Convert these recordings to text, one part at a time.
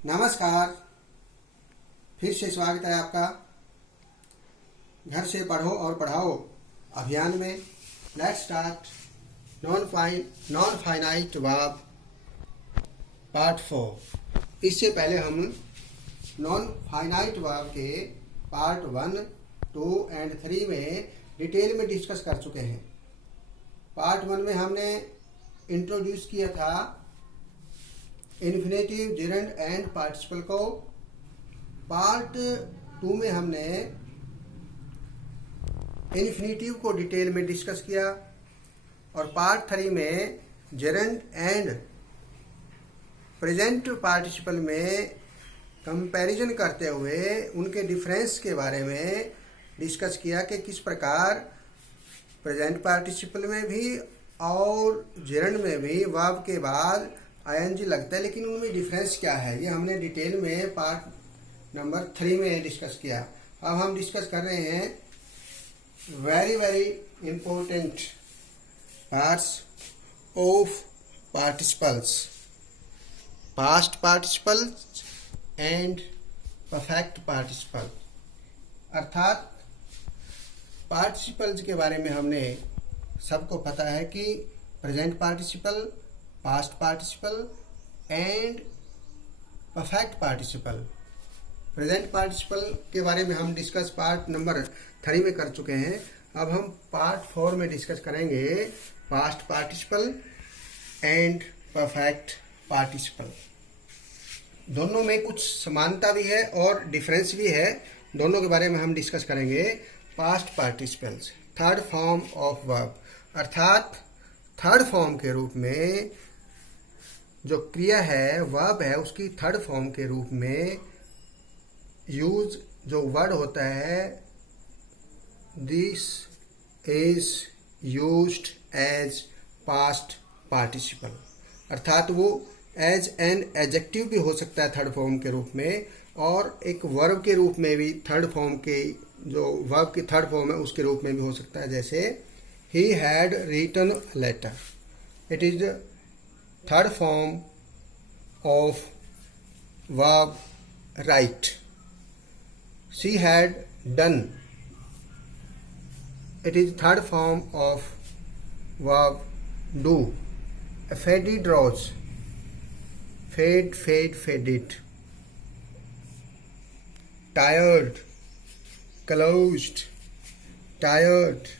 नमस्कार। फिर से स्वागत है आपका घर से पढ़ो और पढ़ाओ अभियान में। Let's start non finite verb part 4। इससे पहले हम नॉन फाइनाइट वर्ब के पार्ट 1, 2 एंड 3 में डिटेल में डिस्कस कर चुके हैं। पार्ट 1 में हमने इंट्रोड्यूस किया था इन्फिनेटिव, जेरेंड एंड पार्टिसिपल को। पार्ट 2 में हमने इन्फिनेटिव को डिटेल में डिस्कस किया और पार्ट 3 में जेरेंड एंड प्रेजेंट पार्टिसिपल में कंपैरिजन करते हुए उनके डिफरेंस के बारे में डिस्कस किया कि किस प्रकार प्रेजेंट पार्टिसिपल में भी और जेरेंड में भी वर्ब के बाद आईएनजी लगता है, लेकिन उनमें डिफरेंस क्या है ये हमने डिटेल में पार्ट नंबर 3 में डिस्कस किया। अब हम डिस्कस कर रहे हैं very important parts of participles, past participles and perfect participle. अर्थात पार्टिसिपल्स के बारे में हमने सबको पता है कि present participle, past participle and perfect participle. Present participle के बारे में हम डिस्कस पार्ट नंबर 3 में कर चुके हैं। अब हम पार्ट 4 में डिस्कस करेंगे past participle and perfect participle. दोनों में कुछ समानता भी है और डिफरेंस भी है, दोनों के बारे में हम डिस्कस करेंगे। Past participles third form of verb, अर्थात थर्ड फॉर्म के रूप में जो क्रिया है, वर्ब है, उसकी थर्ड फॉर्म के रूप में यूज जो वर्ड होता है, this is used as past participle. अर्थात वो एज एन एडजेक्टिव भी हो सकता है थर्ड फॉर्म के रूप में, और एक वर्ब के रूप में भी थर्ड फॉर्म के जो वर्ब की थर्ड फॉर्म है उसके रूप में भी हो सकता है। जैसे he had written a letter, it is the third form of verb write. She had done, it is third form of verb do. A faded rose, faded. Tired, closed, tired.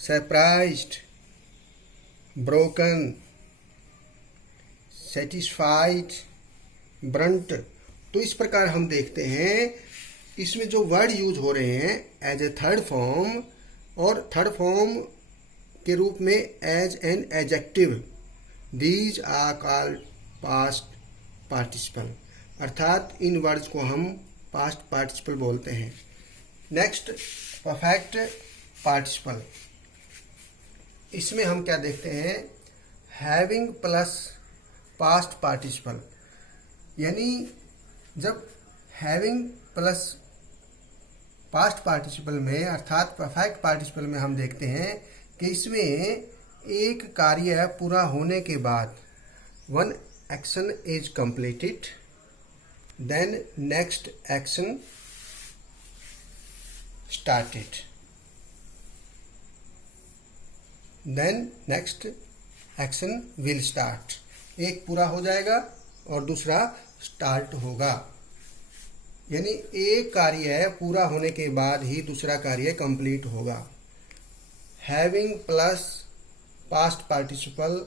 Surprised, broken, satisfied, brunt। तो इस प्रकार हम देखते हैं इसमें जो word use हो रहे हैं एज ए थर्ड फॉर्म और थर्ड फॉर्म के रूप में as an adjective, these are called past participle. अर्थात इन वर्ड्स को हम पास्ट पार्टिसिपल बोलते हैं। Next perfect participle. इसमें हम क्या देखते हैं, हैविंग प्लस पास्ट पार्टिसिपल, यानी जब हैविंग प्लस पास्ट पार्टिसिपल में अर्थात परफेक्ट पार्टिसिपल में हम देखते हैं कि इसमें एक कार्य पूरा होने के बाद one action is completed, then next action started, then next action will start. एक पूरा हो जाएगा और दूसरा स्टार्ट होगा, यानी एक कार्य है पूरा होने के बाद ही दूसरा कार्य कंप्लीट होगा। Having plus past participle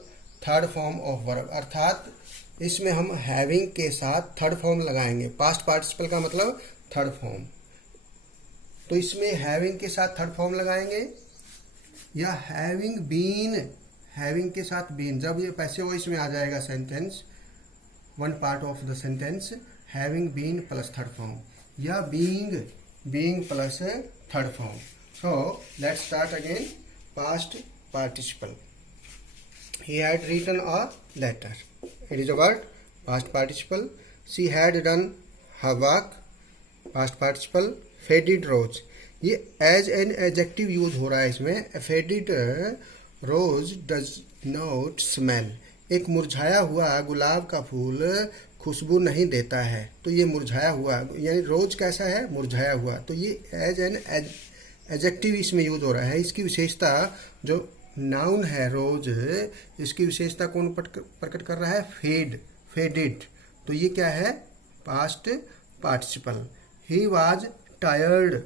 third form of verb, अर्थात इसमें हम हैविंग के साथ थर्ड फॉर्म लगाएंगे। पास्ट पार्टिसिपल का मतलब थर्ड फॉर्म, तो इसमें हैविंग के साथ थर्ड फॉर्म लगाएंगे, या हैविंग बीन, हैविंग के साथ बीन। जब ये पैसे वॉइस में आ जाएगा sentence, one part of the sentence, having been plus third form, या being plus third form. So let's start again past participle. He had written a letter, it is a word, past participle. She had done her work, past participle. Faded rose, ये as an adjective use हो रहा है इसमें। Faded rose does not smell, एक मुरझाया हुआ गुलाब का फूल खुशबू नहीं देता है, तो ये मुरझाया हुआ, यानी रोज कैसा है, मुरझाया हुआ। तो ये एज एन एडजेक्टिव इसमें यूज हो रहा है। इसकी विशेषता जो नाउन है रोज, इसकी विशेषता कौन प्रकट कर रहा है, फेडेड। तो ये क्या है, past participle. He was tired,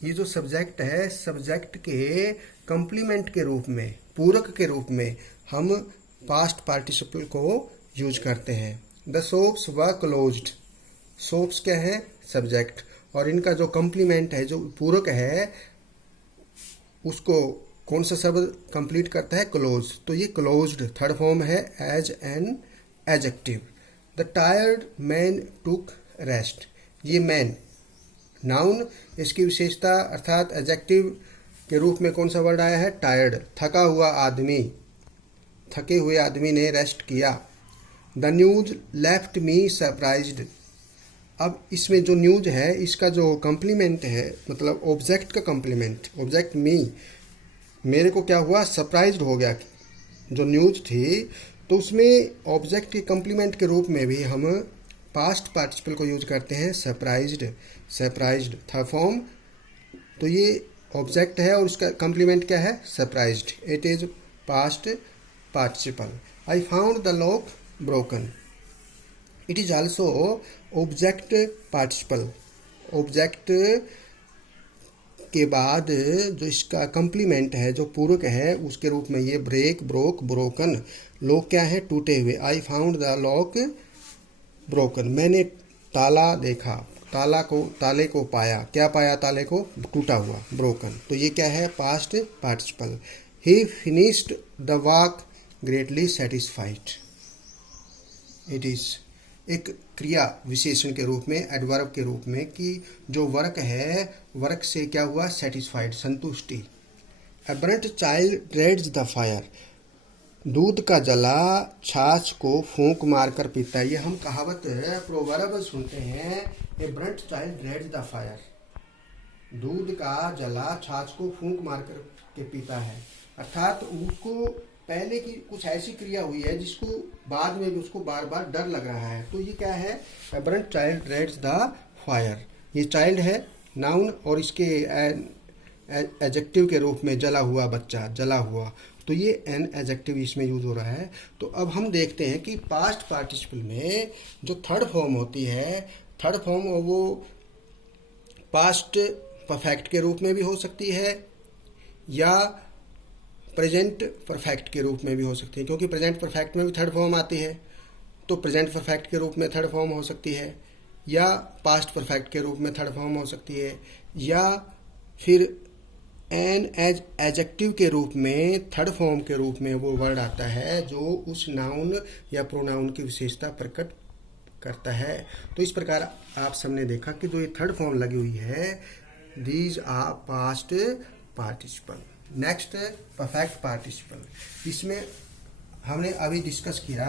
ये जो सब्जेक्ट है, सब्जेक्ट के कंप्लीमेंट के रूप में, पूरक के रूप में हम पास्ट पार्टिसिपल को यूज करते हैं। The shops were closed, shops क्या है, सब्जेक्ट, और इनका जो कंप्लीमेंट है, जो पूरक है, उसको कौन सा शब्द कंप्लीट करता है, क्लोज। तो ये क्लोज्ड थर्ड फॉर्म है as an adjective. The tired man took rest, ये मैन नाउन, इसकी विशेषता अर्थात एडजेक्टिव के रूप में कौन सा वर्ड आया है, टायर्ड, थका हुआ आदमी, थके हुए आदमी ने रेस्ट किया। The news left me surprised, अब इसमें जो न्यूज है इसका जो कम्प्लीमेंट है, मतलब ऑब्जेक्ट का कम्प्लीमेंट, ऑब्जेक्ट मी, मेरे को क्या हुआ, सरप्राइज्ड हो गया। जो न्यूज थी तो उसमें ऑब्जेक्ट के कम्प्लीमेंट के रूप में भी हम पास्ट पार्टिसिपल को यूज करते हैं, सरप्राइज्ड थर्ड फॉर्म। तो ये ऑब्जेक्ट है और उसका कम्प्लीमेंट क्या है, surprised. It is past participle. I found the lock broken, it is also object participle. Object के बाद जो इसका कम्प्लीमेंट है, जो पूरक है, उसके रूप में ये ब्रेक, ब्रोक, ब्रोकन। लॉक क्या है, टूटे हुए। I found the lock broken, मैंने ताला देखा, ताले को पाया, क्या पाया, ताले को, टूटा हुआ, ब्रोकन। तो ये क्या है, past participle. He finished the work greatly satisfied, it is एक क्रिया विशेषण के रूप में, एडवर्ब के रूप में, कि जो वर्क है, वर्क से क्या हुआ, सेटिस्फाइड, संतुष्टि। A burnt child dreads the fire, दूध का जला छाछ को फूंक मारकर पीता है। ये हम कहावत प्रोवर्ब सुनते हैं, a burnt child dreads the fire, दूध का जला छाछ को फूंक मारकर के पीता है। अर्थात उसको पहले की कुछ ऐसी क्रिया हुई है जिसको बाद में भी उसको बार बार डर लग रहा है। तो ये क्या है, a burnt child dreads the fire. ये चाइल्ड है नाउन, और इसके एडजेक्टिव के रूप में जला हुआ बच्चा, जला हुआ। तो ये एन एडजेक्टिव इसमें यूज हो रहा है। तो अब हम देखते हैं कि पास्ट पार्टिसिपल में जो थर्ड फॉर्म होती है, थर्ड फॉर्म वो पास्ट परफेक्ट के रूप में भी हो सकती है या प्रेजेंट परफेक्ट के रूप में भी हो सकती है, क्योंकि प्रेजेंट परफेक्ट में भी थर्ड फॉर्म आती है। तो प्रेजेंट परफेक्ट के रूप में थर्ड फॉर्म हो सकती है, या पास्ट परफेक्ट के रूप में थर्ड फॉर्म हो सकती है, या फिर एन एज एडजेक्टिव के रूप में थर्ड फॉर्म के रूप में वो वर्ड आता है जो उस नाउन या प्रोनाउन की विशेषता प्रकट करता है। तो इस प्रकार आप सबने देखा कि जो ये थर्ड फॉर्म लगी हुई है, these are past participle. Next perfect participle. इसमें हमने अभी डिस्कस किया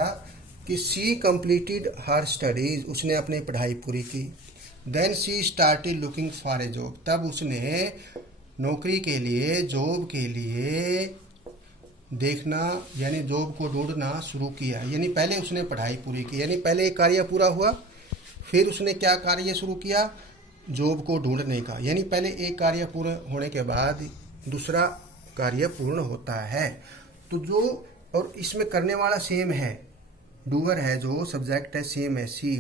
कि सी कंप्लीटेड हर स्टडीज, उसने अपनी पढ़ाई पूरी की। Then she started looking for a job, तब उसने नौकरी के लिए, जॉब के लिए देखना यानी जॉब को ढूंढना शुरू किया। यानी पहले उसने पढ़ाई पूरी की, यानी पहले एक कार्य पूरा हुआ, फिर उसने क्या कार्य शुरू किया, जॉब को ढूंढने का। यानी पहले एक कार्य पूरा होने के बाद दूसरा कार्य पूर्ण होता है। तो जो, और इसमें करने वाला सेम है, डूअर है, जो सब्जेक्ट है सेम है, सी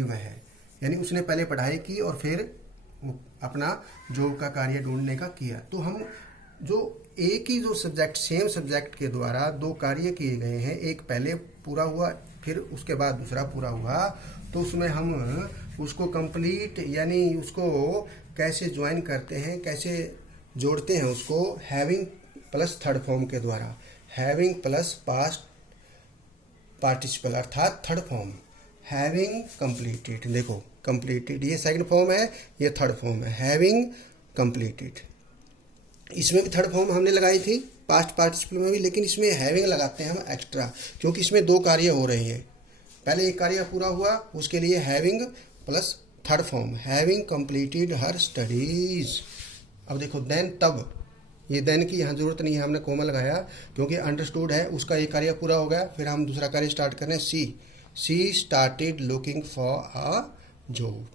वह है। यानी उसने पहले पढ़ाई की और फिर अपना जॉब का कार्य ढूंढने का किया। तो हम जो एक ही जो सब्जेक्ट, सेम सब्जेक्ट के द्वारा दो कार्य किए गए हैं, एक पहले पूरा हुआ फिर उसके बाद दूसरा पूरा हुआ, तो उसमें हम उसको कंप्लीट यानी उसको कैसे ज्वाइन करते हैं, कैसे जोड़ते हैं उसको, हैविंग प्लस थर्ड फॉर्म के द्वारा, हैविंग प्लस पास्ट पार्टिसिपल अर्थात थर्ड फॉर्म, हैविंग कंप्लीटेड। देखो कंप्लीटेड ये सेकंड फॉर्म है, ये थर्ड फॉर्म है, हैविंग कंप्लीटेड। इसमें भी थर्ड फॉर्म हमने लगाई थी पास्ट पार्टिसिपल में भी, लेकिन इसमें हैविंग लगाते हैं हम एक्स्ट्रा, क्योंकि इसमें दो कार्य हो रहे हैं। पहले एक कार्य पूरा हुआ, उसके लिए having plus third form, having completed her studies. अब देखो देन तब, ये देन की यहाँ जरूरत नहीं है, हमने कोमा लगाया क्योंकि अंडरस्टूड है, उसका एक कार्य पूरा हो गया। फिर हम दूसरा कार्य स्टार्ट कर रहे हैं। She started looking for a job.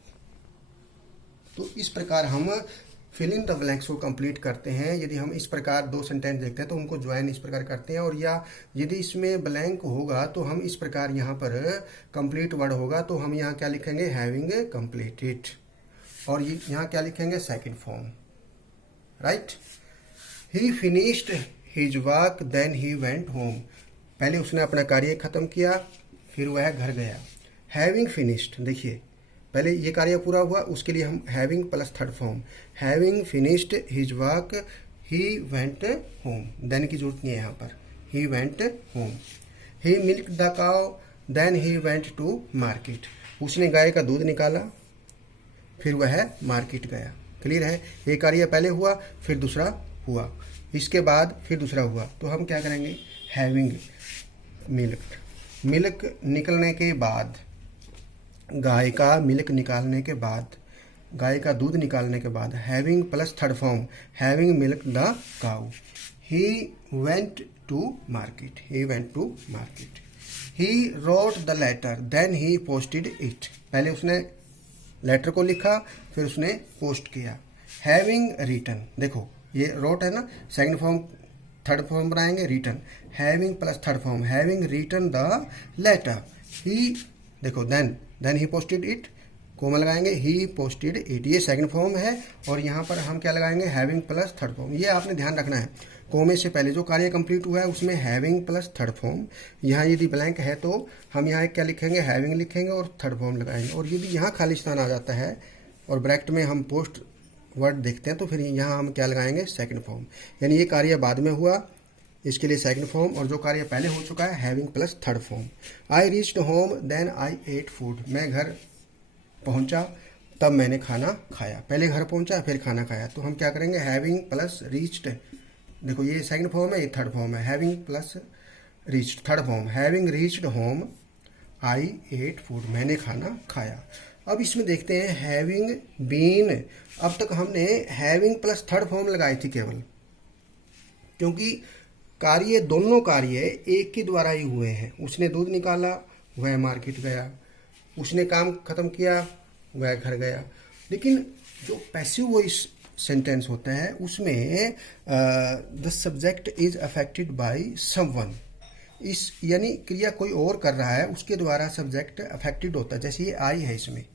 तो इस प्रकार हम फिल इन द ब्लैंक्स को कंप्लीट करते हैं। यदि हम इस प्रकार दो सेंटेंस देखते हैं तो उनको ज्वाइन इस प्रकार करते हैं, और या यदि इसमें ब्लैंक होगा तो हम इस प्रकार यहाँ पर कंप्लीट वर्ड होगा तो हम यहाँ क्या लिखेंगे, हैविंग कंप्लीटेड, और ये यहाँ क्या लिखेंगे, second form, right. He finished his work then he went home. पहले उसने अपना कार्य खत्म किया, फिर वह घर गया। हैविंग फिनिश्ड, देखिए पहले ये कार्य पूरा हुआ, उसके लिए हम having plus third form, having finished his work he went home. Then की जरूरत नहीं है यहाँ पर, he went home. He milk the cow then he went to market. उसने गाय का दूध निकाला, फिर वह मार्केट गया। क्लियर है, ये कार्य पहले हुआ, फिर दूसरा हुआ, इसके बाद फिर दूसरा हुआ, तो हम क्या करेंगे, हैविंग मिल्क, मिल्क निकलने के बाद, गाय का मिल्क निकालने के बाद, गाय का दूध निकालने के बाद, having plus third form, having milk the cow. He went to market, he went to market. He wrote the letter then he posted it. पहले उसने लेटर को लिखा, फिर उसने पोस्ट किया। हैविंग रिटन, देखो ये रोट है ना, सेकंड फॉर्म थर्ड फॉर्म बनाएंगे, written, having plus third form, having written the letter. He देखो then he posted it, comma लगाएंगे, ही पोस्टेड इट, ये सेकंड फॉर्म है, और यहाँ पर हम क्या लगाएंगे, हैविंग प्लस थर्ड फॉर्म। ये आपने ध्यान रखना है, कोमे से पहले जो कार्य कंप्लीट हुआ है उसमें हैविंग प्लस थर्ड फॉर्म। यहाँ यदि ब्लैंक है तो हम यहाँ क्या लिखेंगे, हैविंग लिखेंगे और थर्ड फॉर्म लगाएंगे। और यदि यहाँ खाली स्थान आ जाता है और ब्रैकेट में हम पोस्ट वर्ड देखते हैं तो फिर यहाँ हम क्या लगाएंगे, सेकंड फॉर्म। यानी ये कार्य बाद में हुआ, इसके लिए सेकंड फॉर्म, और जो कार्य पहले हो चुका है having plus third form. I reached home then I ate food. मैं घर पहुंचा तब मैंने खाना खाया। पहले घर पहुंचा फिर खाना खाया, तो हम क्या करेंगे, हैविंग प्लस रीच्ड। देखो ये सेकंड फॉर्म है, ये थर्ड फॉर्म है, having plus reached third form, having reached home I ate food, मैंने खाना खाया। अब इसमें देखते हैं हैविंग बीन। अब तक हमने हैविंग प्लस थर्ड फॉर्म लगाई थी केवल, क्योंकि कार्य दोनों कार्य एक के द्वारा ही हुए हैं। उसने दूध निकाला, वह मार्केट गया, उसने काम खत्म किया, वह घर गया। लेकिन जो पैसिव वॉइस सेंटेंस होता है उसमें the subject is affected by someone, इस यानी क्रिया कोई और कर रहा है, उसके द्वारा सब्जेक्ट अफेक्टेड होता है। जैसे ये आई है, इसमें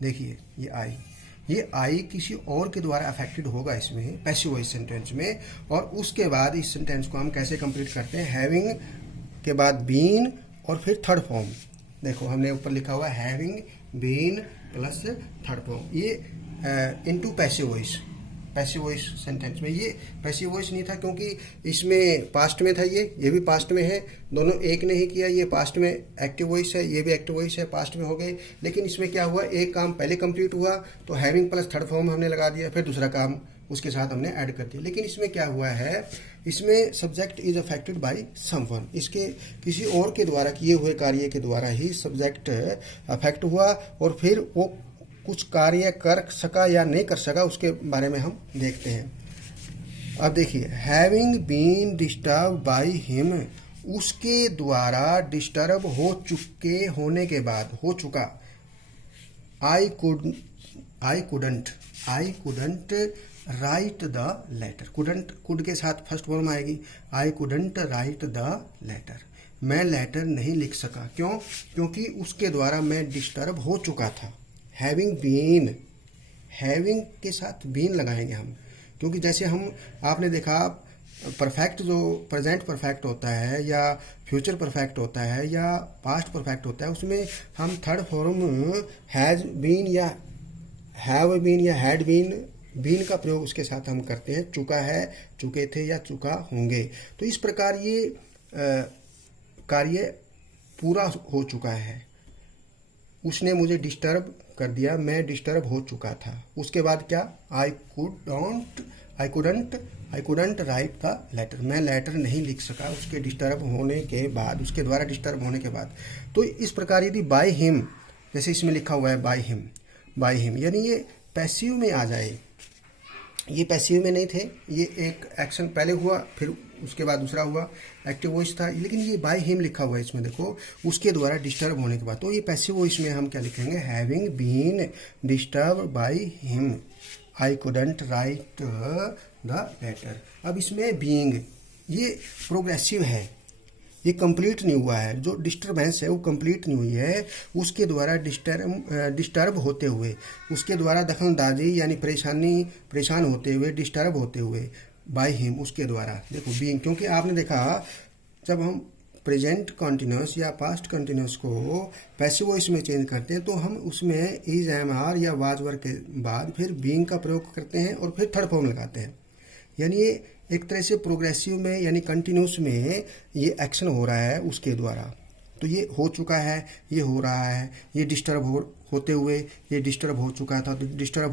देखिए ये आई किसी और के द्वारा अफेक्टेड होगा इसमें पैसिव वॉइस सेंटेंस में। और उसके बाद इस सेंटेंस को हम कैसे कंप्लीट करते हैं, हैविंग के बाद बीन और फिर थर्ड फॉर्म। देखो हमने ऊपर लिखा हुआ having been plus third form, ये इनटू पैसिव वॉइस सेंटेंस में। ये पैसिव वॉइस नहीं था क्योंकि इसमें पास्ट में था, ये भी पास्ट में है, दोनों एक ने ही किया। ये पास्ट में एक्टिव वॉइस है, ये भी एक्टिव वॉइस है, पास्ट में हो गए। लेकिन इसमें क्या हुआ, एक काम पहले कंप्लीट हुआ तो हैविंग प्लस थर्ड फॉर्म हमने लगा दिया, फिर दूसरा काम उसके साथ हमने ऐड कर दिया। लेकिन इसमें क्या हुआ है, इसमें subject is affected by someone, इसके किसी और के द्वारा किए हुए कार्य के द्वारा ही सब्जेक्ट अफेक्ट हुआ, और फिर वो कुछ कार्य कर सका या नहीं कर सका उसके बारे में हम देखते हैं। अब देखिए having been disturb by him, उसके द्वारा डिस्टर्ब हो चुके होने के बाद, हो चुका। I couldn't write the letter, could के साथ फर्स्ट फॉर्म आएगी, I couldn't write the letter, मैं लेटर नहीं लिख सका। क्यों, क्योंकि उसके द्वारा मैं डिस्टर्ब हो चुका था। हैविंग बीन, हैविंग के साथ बीन लगाएंगे हम, क्योंकि जैसे हम आपने देखा परफेक्ट जो प्रेजेंट परफेक्ट होता है या फ्यूचर परफेक्ट होता है या पास्ट परफेक्ट होता है, उसमें हम थर्ड फॉर्म हैज बीन या हैव बीन या हैड बीन का प्रयोग उसके साथ हम करते हैं। चुका है, चुके थे या चुका होंगे। तो इस प्रकार ये कार्य पूरा हो चुका है, उसने मुझे डिस्टर्ब कर दिया, मैं डिस्टर्ब हो चुका था। उसके बाद क्या, I couldn't write the letter, मैं लेटर नहीं लिख सका उसके डिस्टर्ब होने के बाद, उसके द्वारा डिस्टर्ब होने के बाद। तो इस प्रकार यदि बाय हिम, जैसे इसमें लिखा हुआ है बाय हिम, यानी ये पैसिव में आ जाए, ये पैसिव में नहीं थे, ये एक एक्शन पहले हुआ फिर उसके बाद दूसरा हुआ, एक्टिव वॉइस था, लेकिन ये बाय हिम लिखा हुआ है इसमें देखो, उसके द्वारा डिस्टर्ब होने के बाद, तो ये पैसिव वॉइस में हम क्या लिखेंगे, having been disturb by him, I couldn't write the letter. अब इसमें बीइंग ये प्रोग्रेसिव है, ये कंप्लीट नहीं हुआ है, जो डिस्टर्बेंस है वो कंप्लीट नहीं हुई है, उसके द्वारा डिस्टर्ब होते हुए, उसके द्वारा दखलंदाजी यानी परेशान होते हुए, डिस्टर्ब होते हुए, बाय हिम उसके द्वारा। देखो बीइंग, क्योंकि आपने देखा जब हम प्रेजेंट कंटिन्यूस या पास्ट कंटिन्यूस को पैसिव वॉइस में चेंज करते हैं तो हम उसमें इज एम आर या वाज वर के बाद फिर बीइंग का प्रयोग करते हैं और फिर थर्ड फॉर्म लगाते हैं। यानी ये एक तरह से प्रोग्रेसिव में यानी कंटिन्यूस में ये एक्शन हो रहा है उसके द्वारा। तो ये हो चुका है, ये हो रहा है, ये डिस्टर्ब होते हुए, ये डिस्टर्ब हो चुका था, तो डिस्टर्ब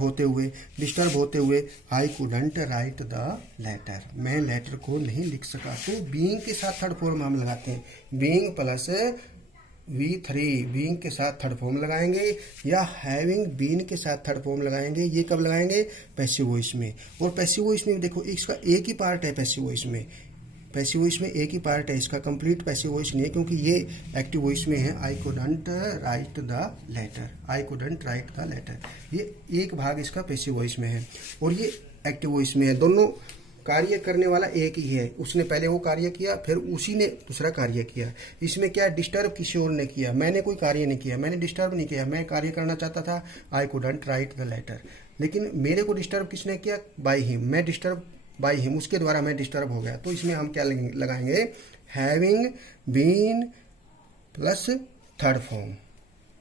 होते हुए I couldn't write the letter, मैं लेटर को नहीं लिख सका। तो बीइंग के साथ थर्ड फॉर्म हम लगाते हैं, बीइंग प्लस V3, बीइंग के साथ थर्ड फॉर्म लगाएंगे या हैविंग बीन के साथ थर्ड फॉर्म लगाएंगे। ये कब लगाएंगे, पैसिव वॉइस में। और पैसिव वॉइस में देखो इसका एक ही पार्ट है, पैसिव वॉइस में एक ही पार्ट है, इसका कंप्लीट पैसिव वॉइस नहीं है, क्योंकि ये एक्टिव वॉइस में है, I couldn't write the letter, ये एक भाग इसका पैसिव वॉइस में है और ये एक्टिव वॉइस में है। दोनों कार्य करने वाला एक ही है, उसने पहले वो कार्य किया फिर उसी ने दूसरा कार्य किया। इसमें क्या डिस्टर्ब किसी और ने किया, मैंने कोई कार्य नहीं किया, मैंने डिस्टर्ब नहीं किया, मैं कार्य करना चाहता था, I couldn't write the letter, लेकिन मेरे को डिस्टर्ब किसने किया, बाय हिम, मैं डिस्टर्ब बाय हिम, उसके द्वारा मैं डिस्टर्ब हो गया। तो इसमें हम क्या लगाएंगे, having been plus third form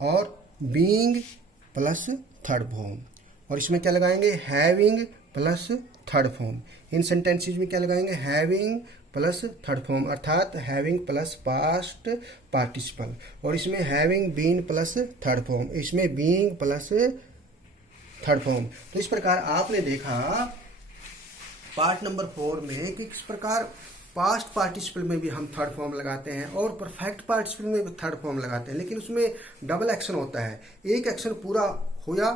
और बीइंग प्लस थर्ड फॉर्म, और इसमें क्या लगाएंगे, हैविंग प्लस थर्ड फॉर्म। इन सेंटेंसेज में क्या लगाएंगे, हैविंग प्लस थर्ड फॉर्म, अर्थात हैविंग प्लस पास्ट पार्टिसिपल, और इसमें having been plus third form, इसमें बीइंग प्लस थर्ड फॉर्म। तो इस प्रकार आपने देखा पार्ट नंबर 4 में कि किस प्रकार पास्ट पार्टिसिपल में भी हम थर्ड फॉर्म लगाते हैं और परफेक्ट पार्टिसिपल में भी थर्ड फॉर्म लगाते हैं, लेकिन उसमें डबल एक्शन होता है, एक एक्शन पूरा हुआ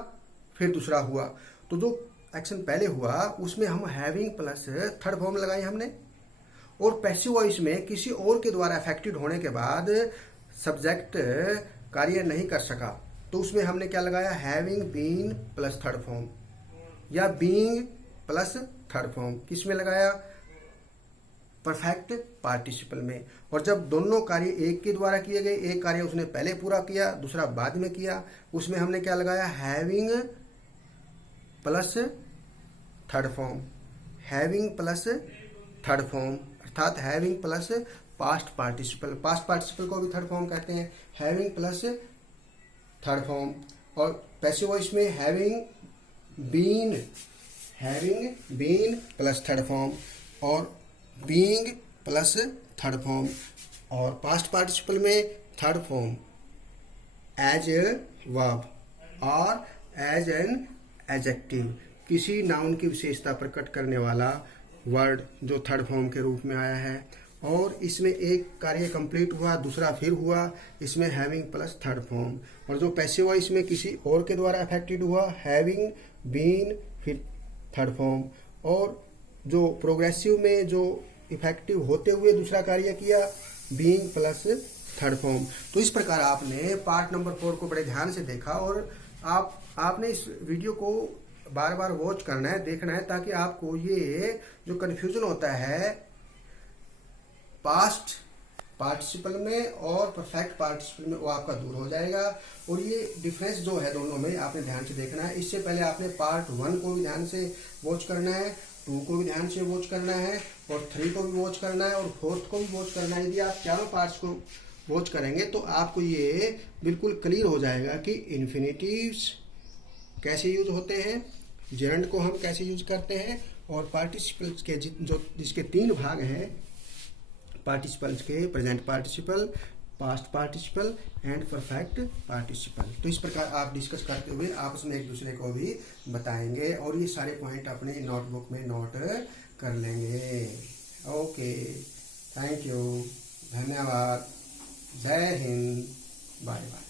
फिर दूसरा हुआ। तो जो एक्शन पहले हुआ उसमें हम हैविंग प्लस थर्ड फॉर्म लगाई हमने, और पैसिव वॉइस में किसी और के द्वारा अफेक्टेड होने के बाद सब्जेक्ट कार्य नहीं कर सका, तो उसमें हमने क्या लगाया, having been plus third form या बीइंग प्लस थर्ड फॉर्म। किस में लगाया, परफेक्ट पार्टिसिपल में। और जब दोनों कार्य एक के द्वारा किए गए, एक कार्य उसने पहले पूरा किया दूसरा बाद में किया, उसमें हमने क्या लगाया, having plus third form, having plus third form, अर्थात having plus past participle, past participle को भी थर्ड फॉर्म कहते हैं, हैविंग प्लस थर्ड फॉर्म। और पैसिव वॉइस में having been plus third form और बीइंग प्लस थर्ड फॉर्म, और past participle में third form as a verb और एज एन एडजेक्टिव, किसी नाउन की विशेषता प्रकट करने वाला वर्ड जो थर्ड फॉर्म के रूप में आया है। और इसमें एक कार्य कंप्लीट हुआ दूसरा फिर हुआ, इसमें हैविंग प्लस थर्ड फॉर्म। और जो पैसिव वॉइस में किसी और के द्वारा अफेक्टेड हुआ, हैविंग बीन फिर थर्ड फॉर्म। और जो प्रोग्रेसिव में जो इफेक्टिव होते हुए दूसरा कार्य किया, बीइंग प्लस थर्ड फॉर्म। तो इस प्रकार आपने पार्ट नंबर 4 को बड़े ध्यान से देखा, और आपने इस वीडियो को बार बार वॉच करना है, देखना है, ताकि आपको ये जो कन्फ्यूजन होता है पास्ट पार्टिसिपल में और परफेक्ट पार्टिसिपल में, वो आपका दूर हो जाएगा। और ये डिफरेंस जो है दोनों में आपने ध्यान से देखना है। इससे पहले आपने पार्ट 1 को भी ध्यान से वॉच करना है, 2 को भी ध्यान से वॉच करना है, और 3 को भी वॉच करना है, और 4th को भी वॉच करना है। यदि आप चारों पार्ट्स को वॉच करेंगे तो आपको ये बिल्कुल क्लियर हो जाएगा कि इन्फिनिटिव्स कैसे यूज होते हैं, जेरंड को हम कैसे यूज करते हैं, और पार्टिसिपल्स के जिसके 3 भाग हैं, पार्टिसिपल्स के present participle, past participle and perfect participle. तो इस प्रकार आप डिस्कस करते हुए आपस में एक दूसरे को भी बताएंगे, और ये सारे पॉइंट अपने नोटबुक में नोट कर लेंगे। ओके, थैंक यू, धन्यवाद, जय हिंद, बाय बाय।